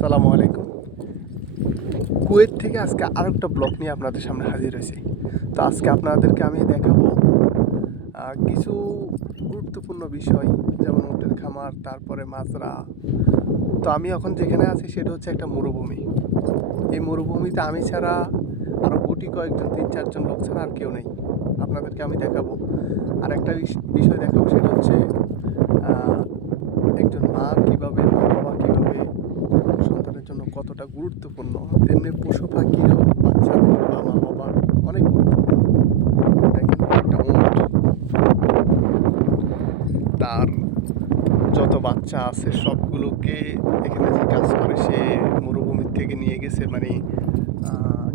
আসসালামু আলাইকুম। কুয়েত থেকে আজকে আরও একটা ব্লগ নিয়ে আপনাদের সামনে হাজির হয়েছি। তো আজকে আপনাদেরকে আমি দেখাবো কিছু গুরুত্বপূর্ণ বিষয়, যেমন উটের খামার, তারপরে মাজরা। তো আমি এখন যেখানে আছি সেটা হচ্ছে একটা মরুভূমি। এই মরুভূমিতে আমি ছাড়া আরও গুটি কয়েকজন, তিন চারজন লোক ছাড়া আর কেউ নেই। আপনাদেরকে আমি দেখাবো। আর একটা বিষ- বিষয় দেখাবো, সেটা হচ্ছে একজন মা কীভাবে কতটা গুরুত্বপূর্ণ, তেমনি পশু পাখিরও বাচ্চাদের বা মা বাবার অনেক গুরুত্বপূর্ণ দেখেন একটা তার যত বাচ্চা আছে সবগুলোকে এখানে যে কাজ করে, সে মরুভূমির থেকে নিয়ে গেছে মানে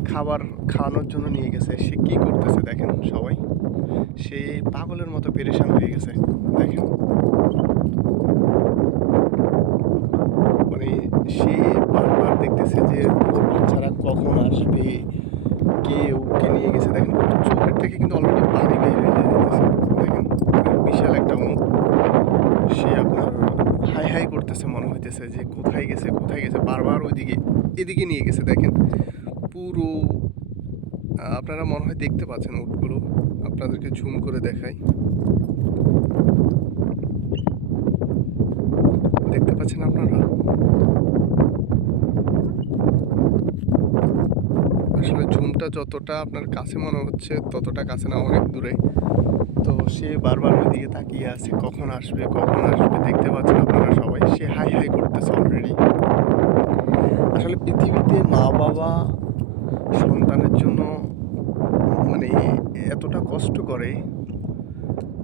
খাবার খাওয়ানোর জন্য নিয়ে গেছে। সে কি করতেছে দেখেন সবাই? সে পাগলের মতো পেরেশান হয়ে গেছে, দেখেন মানে সে বারবার দেখতেছে যে ওর বাচ্চারা কখন আসবে, কে ওকে নিয়ে গেছে, দেখেন চোখের থেকে কিন্তু অলরেডি পানি বের হয়ে যেতেছে দেখেন বিশাল একটা মুখ। সে আপনার হাই হাই করতেছে, মনে হইতেছে যে কোথায় গেছে কোথায় গেছে? বারবার ওইদিকে, এদিকে নিয়ে গেছে, দেখেন। পুরো, আপনারা মনে হয় দেখতে পাচ্ছেন উটগুলো। আপনাদেরকে ঝুম করে দেখাই দেখতে পাচ্ছেন আপনারা আসলে ঝুমটা যতটা আপনার কাছে মনে হচ্ছে, ততটা কাছে না, অনেক দূরে। তো সে বারবার ওইদিকে তাকিয়ে আছে, কখন আসবে কখন আসবে, দেখতে পাচ্ছেন আপনারা সবাই। সে হাই হাই করতেছে অলরেডি আসলে পৃথিবীতে মা বাবা সন্তানের জন্য মানে এতটা কষ্ট করে,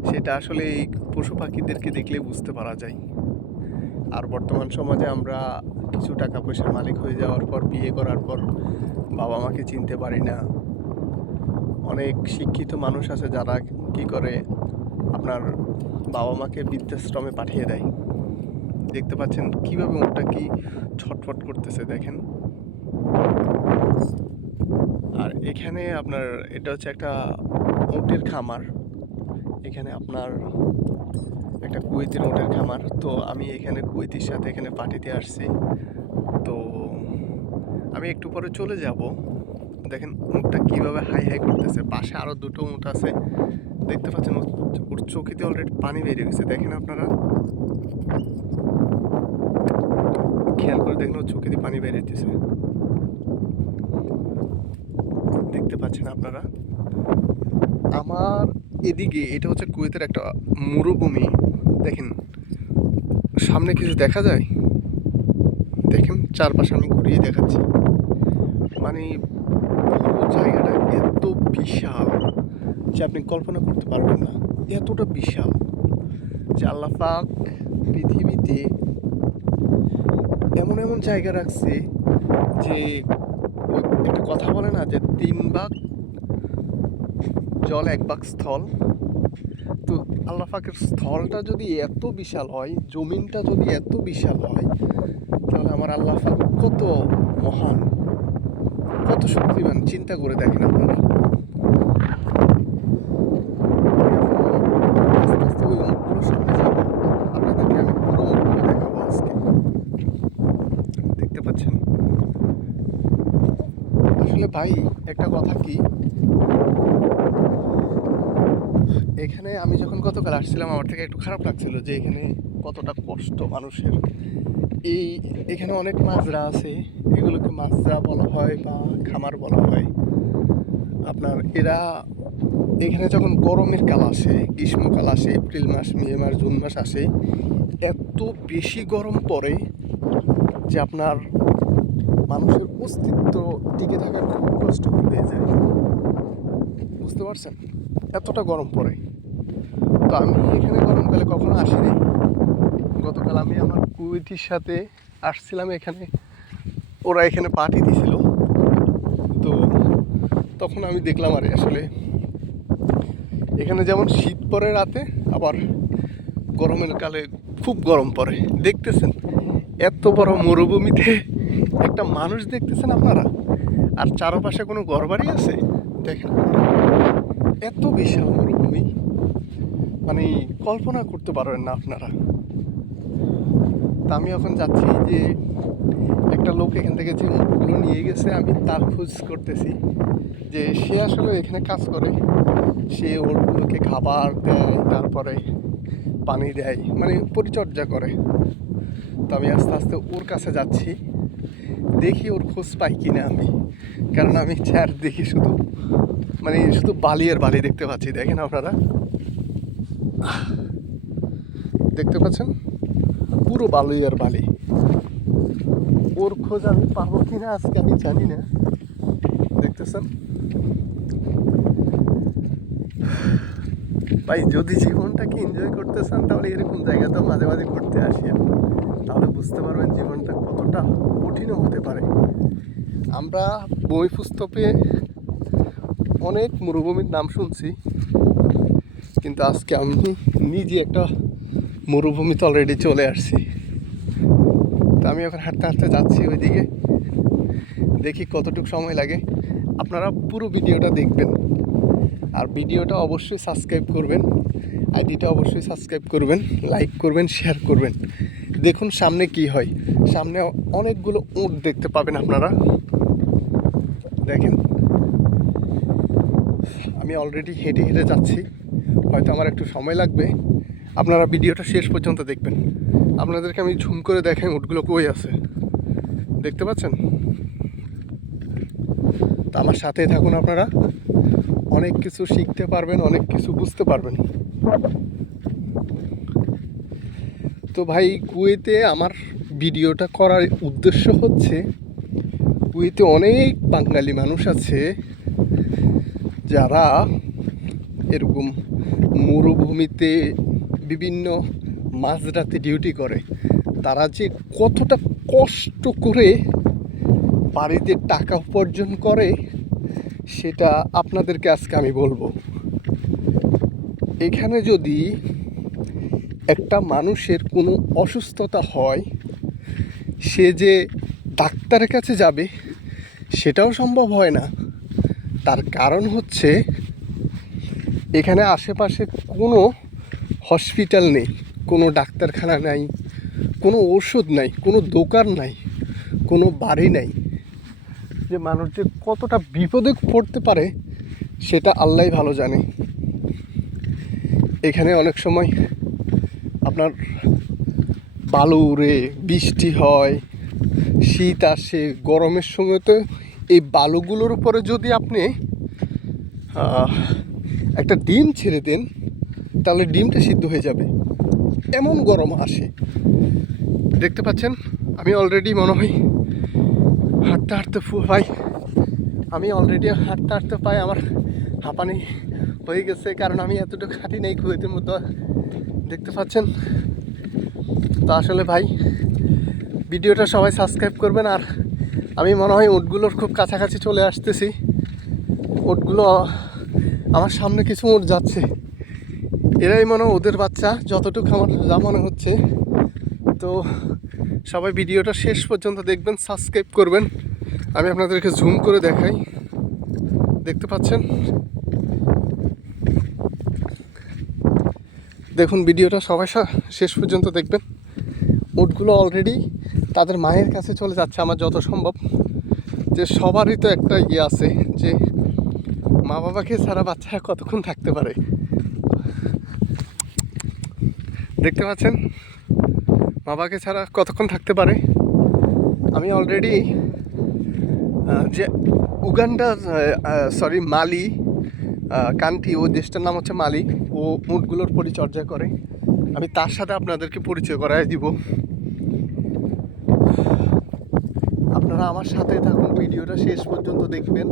সেটা আসলে এই পশু পাখিদেরকে দেখলে বুঝতে পারা যায়। আর বর্তমান সমাজে আমরা কিছু টাকা পয়সার মালিক হয়ে যাওয়ার পর, বিয়ে করার পর বাবা মাকে চিনতে পারি না। অনেক শিক্ষিত মানুষ আছে যারা কি করে আপনার বাবা মাকে বৃদ্ধাশ্রমে পাঠিয়ে দেয়। দেখতে পাচ্ছেন কীভাবে ওটা কি ছটফট করতেছে দেখেন। আর এখানে আপনার এটা হচ্ছে একটা উটের খামার। এখানে আপনার একটা কুয়েতের উটের খামার। তো আমি এখানে কুয়েতির সাথে এখানে পার্টিতে আসছি। তো আমি একটু পরে চলে যাব। দেখেন উটটা কীভাবে হাই হাই করতেছে। পাশে আরও দুটো উট আছে। দেখতে পাচ্ছেন ওর- চোখেতে অলরেডি পানি বেরিয়ে গেছে। দেখেন আপনারা? খেয়াল করে দেখেন ওর চোখে দিয়ে পানি বেরিয়েছে। দেখতে পাচ্ছেন আপনারা? আমার এদিকে এটা হচ্ছে কুয়েতের একটা মরুভূমি। দেখেন, সামনে কিছু দেখা যায়? দেখেন, চারপাশে আমি ঘুরিয়ে দেখাচ্ছি। মানে জায়গাটা এত বিশাল যে আপনি কল্পনা করতে পারবেন না। এতটা বিশাল যে আল্লাহ পাক পৃথিবীতে এমন এমন জায়গা রাখছে যে একটা কথা বলে না যে তিন ভাগ জল, এক ভাগ স্থল। তো আল্লাহ পাকের স্থলটা যদি এত বিশাল হয়, জমিনটা যদি এত বিশাল হয়, তাহলে আমার আল্লাহ কত মহান। কত শক্তিমান চিন্তা করে দেখেন আপনারা। দেখাবো আজকে। দেখতে পাচ্ছেন? আসলে ভাই, একটা কথা কি? এখানে আমি যখন গতকাল আসছিলাম, আমার থেকে একটু খারাপ লাগছিল যে এখানে কতটা কষ্ট মানুষের। এই এখানে অনেক মাজরা আছে, এগুলোকে মাজরা বলা হয় বা খামার বলা হয়। আপনার এরা এখানে যখন গরমের কাল আসে, গ্রীষ্মকাল আসে, এপ্রিল মাস, মে মাস, জুন মাস আসে, এত বেশি গরম পড়ে যে আপনার মানুষের অস্তিত্ব টিকে থাকা খুব কষ্ট হয়ে যায়। বুঝতে পারছেন? এতটা গরম পড়ে। তো আমি এখানে গরমকালে কখনো আসিনি। গতকাল আমি আমার কুয়েতির সাথে আসছিলাম এখানে। ওরা এখানে পার্টি দিছিল। তো তখন আমি দেখলাম, আরে আসলে এখানে যেমন শীত পড়ে রাতে, আবার গরমের কালে খুব গরম পড়ে। দেখতেছেন? এত বড় মরুভূমিতে একটা মানুষ দেখতেছেন আপনারা? আর চারপাশে কোনো ঘরবাড়ি আছে? দেখেন এত বিশাল মরুভূমি। মানে কল্পনা করতে পারবেন না আপনারা। তা আমি এখন যাচ্ছি যে একটা লোক এখান থেকে যে মুখগুলো নিয়ে গেছে, আমি তার খোঁজ করতেছি যে সে আসলে এখানে কাজ করে। সে ওরগুলোকে খাবার দেয়, তারপরে পানি দেয় মানে পরিচর্যা করে। তো আমি আস্তে আস্তে ওর কাছে যাচ্ছি, দেখি ওর খোঁজ পাই কিনা আমি। কারণ আমি চার দেখি শুধু মানে শুধু বালি আর বালি দেখতে পাচ্ছি, দেখেন আপনারা? দেখতে পাচ্ছেন? পুরো বালি আর বালি। ওর খোঁজ আমি পাবো কিনা আজকে আমি জানি না। দেখতেছেন? ভাই, যদি জীবনটাকে এনজয় করতেছেন তাহলে এরকম জায়গাতেও মাঝে মাঝে ঘুরতে আসিয়া তাহলে বুঝতে পারবেন জীবনটা কতটা কঠিনও হতে পারে। আমরা বই পুস্তকে অনেক মরুভূমির নাম শুনছি, কিন্তু আজকে আমি নিজে একটা মরুভূমিতে অলরেডি চলে আসছি। তো আমি এখন হাঁটতে হাঁটতে যাচ্ছি ওইদিকে। দেখি কতটুকু সময় লাগে। আপনারা পুরো ভিডিওটা দেখবেন। আর ভিডিওটা অবশ্যই সাবস্ক্রাইব করবেন। আইডিটা অবশ্যই সাবস্ক্রাইব করবেন লাইক করবেন শেয়ার করবেন। দেখুন সামনে কি হয়। সামনে অনেকগুলো উঁট দেখতে পাবেন আপনারা। দেখেন। আমি অলরেডি হেঁটে হেঁটে যাচ্ছি। হয়তো আমার একটু সময় লাগবে। আপনারা ভিডিওটা শেষ পর্যন্ত দেখবেন। আপনাদেরকে আমি ঝুম করে দেখাই উটগুলো কই আছে। দেখতে পাচ্ছেন? তা আমার সাথে থাকুন আপনারা। অনেক কিছু শিখতে পারবেন, অনেক কিছু বুঝতে পারবেন। তো ভাই, কুয়েতে আমার ভিডিওটা করার উদ্দেশ্য হচ্ছে, কুয়েতে অনেক বাঙালি মানুষ আছে, যারা এরকম মরুভূমিতে বিভিন্ন মাঝরাতে ডিউটি করে, তারা যে কতটা কষ্ট করে বাড়িতে টাকা উপার্জন করে, সেটা আপনাদেরকে আজকে আমি বলব। এখানে যদি একটা মানুষের কোনো অসুস্থতা হয়, সে যে ডাক্তারের কাছে যাবে, সেটাও সম্ভব হয় না। তার কারণ হচ্ছে, এখানে আশেপাশে কোনো হসপিটাল নেই, কোনো ডাক্তারখানা নাই, কোনো ওষুধ নাই, কোনো দোকান নাই, কোনো বাড়ি নাই। যে মানুষ যে কতটা বিপদে পড়তে পারে, সেটা আল্লাহ ভালো জানে। এখানে অনেক সময় আপনার বালু উড়ে, বৃষ্টি হয়, শীত আসে, গরমের সময় তো এই বালুগুলোর উপরে যদি আপনি একটা ডিম ছেড়ে দেন তাহলে ডিমটা সিদ্ধ হয়ে যাবে। এমন গরম আসে। দেখতে পাচ্ছেন? আমি অলরেডি মনে হয় হাঁটতে হাঁটতে পাই আমি অলরেডি হাঁটতে হাঁটতে পাই আমার হাঁপানি হয়ে গেছে, কারণ আমি এতটুকু হাঁটি নেই কুয়েতের মতো। দেখতে পাচ্ছেন? তো আসলে ভাই, ভিডিওটা সবাই সাবস্ক্রাইব করবেন, আর আমি মনে হয় উটগুলোর খুব কাছাকাছি চলে আসতেছি। উটগুলো আমার সামনে কিছু উট যাচ্ছে। এরাই মনে ওদের বাচ্চা, যতটুকু আমার যা মনে হচ্ছে। তো সবাই ভিডিওটা শেষ পর্যন্ত দেখবেন, সাবস্ক্রাইব করবেন। আমি আপনাদেরকে জুম করে দেখাই। দেখতে পাচ্ছেন? দেখুন, ভিডিওটা সবাই শেষ পর্যন্ত দেখবেন। উটগুলো অলরেডি তাদের মায়ের কাছে চলে যাচ্ছে আমার যত সম্ভব। যে সবারই তো একটা ইয়ে আছে যে মা বাবাকে ছাড়া বাচ্চারা কতক্ষণ থাকতে পারে? দেখতে পাচ্ছেন? বাবাকে ছাড়া কতক্ষণ থাকতে পারে? আমি অলরেডি যে উগান্ডা সরি মালি কান্ট্রি ও দেশটার নাম হচ্ছে মালি, ও উটগুলোর পরিচর্যা করে। আমি তার সাথে আপনাদেরকে পরিচয় করাই দিব। আপনারা আমার সাথে থাকুন, ভিডিওটা শেষ পর্যন্ত দেখবেন।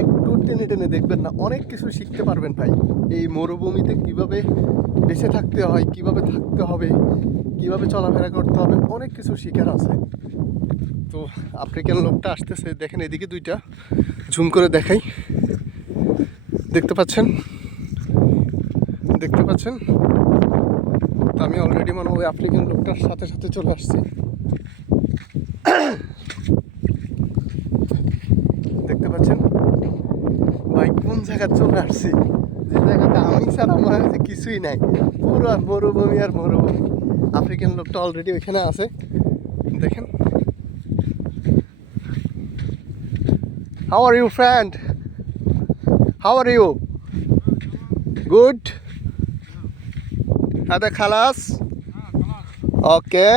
একটু টেনে টেনে দেখবেন না। অনেক কিছু শিখতে পারবেন ভাই। এই মরুভূমিতে কীভাবে বেঁচে থাকতে হয়, কীভাবে থাকতে হবে, কীভাবে চলাফেরা করতে হবে, অনেক কিছু শিখার আছে। তো আফ্রিকান লোকটা আসতেছে, দেখেন এদিকে দুইটা। ঝুম করে দেখাই। দেখতে পাচ্ছেন? দেখতে পাচ্ছেন? তো আমি অলরেডি মানে ওই আফ্রিকান লোকটার সাথে সাথে চলে আসছি দেখতে পাচ্ছেন ভাই কোন জায়গা চলে আসছি। যে জায়গাতে আমি ছাড়া মনে হয়েছে কিছুই নাই। পুরো মরুভূমি আর মরুভূমি। আফ্রিকান লোকটা অলরেডি ওইখানে আছে। দেখেন। How are you friend how are you good হাতে খালাস? ওকে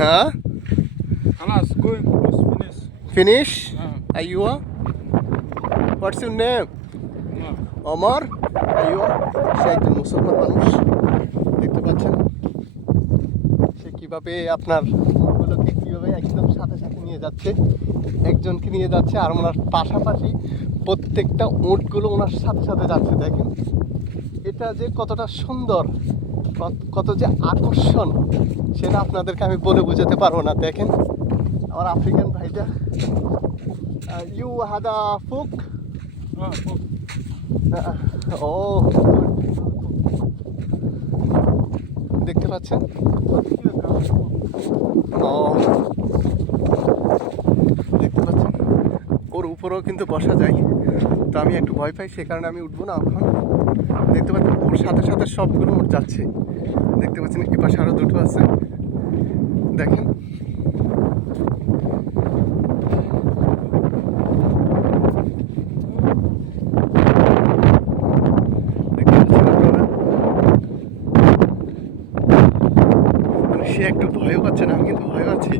হ্যাঁ। Finish are you are what's your name Amar আইও সে একজন মুসলমান মানুষ। দেখতে পাচ্ছেন? সে কীভাবে আপনার ফুলগুলোকে কীভাবে একদম সাথে সাথে নিয়ে যাচ্ছে, একজনকে নিয়ে যাচ্ছে, আর ওনার পাশাপাশি প্রত্যেকটা ওটগুলো ওনার সাথে সাথে যাচ্ছে, দেখেন। এটা যে কতটা সুন্দর, কত যে আকর্ষণ, সেটা আপনাদেরকে আমি বলে বোঝাতে পারব না, দেখেন। আমার আফ্রিকান ভাইটা ইউ হাদা ফুক। ও দেখতে পাচ্ছেন? ও। দেখতে পাচ্ছেন? ওর উপরেও কিন্তু বসা যায়। তো আমি একটু ভয় পাই, সে কারণে আমি উঠবো না এখন। দেখতে পাচ্ছেন, ওর সাথে সাথে সবগুলো উঠ যাচ্ছে। দেখতে পাচ্ছেন এ পাশে আরও দুটো আছে। দেখেন দেখতে পাচ্ছেন আপনারা মানে সে পাচ্ছে না কিন্তু ভয় পাচ্ছি।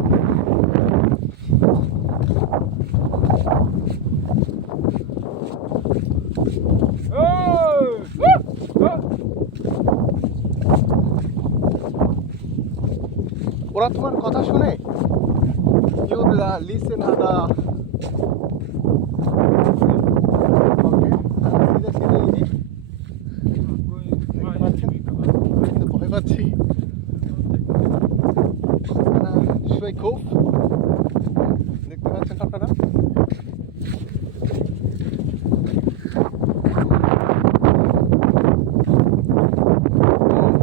ওরা তোমার কথা শুনে? লিসে লিসেন হাদা ওকে সিধা সিধা ইজি আমি কিন্তু ভয় পাচ্ছি খুব দেখতে পাচ্ছেন আপনারা?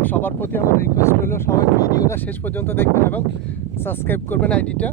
সবার প্রতি আমার রিকোয়েস্ট রইল, সবাই ভিডিওটা শেষ পর্যন্ত দেখবেন এবং সাবস্ক্রাইব করবেন আইডিটা।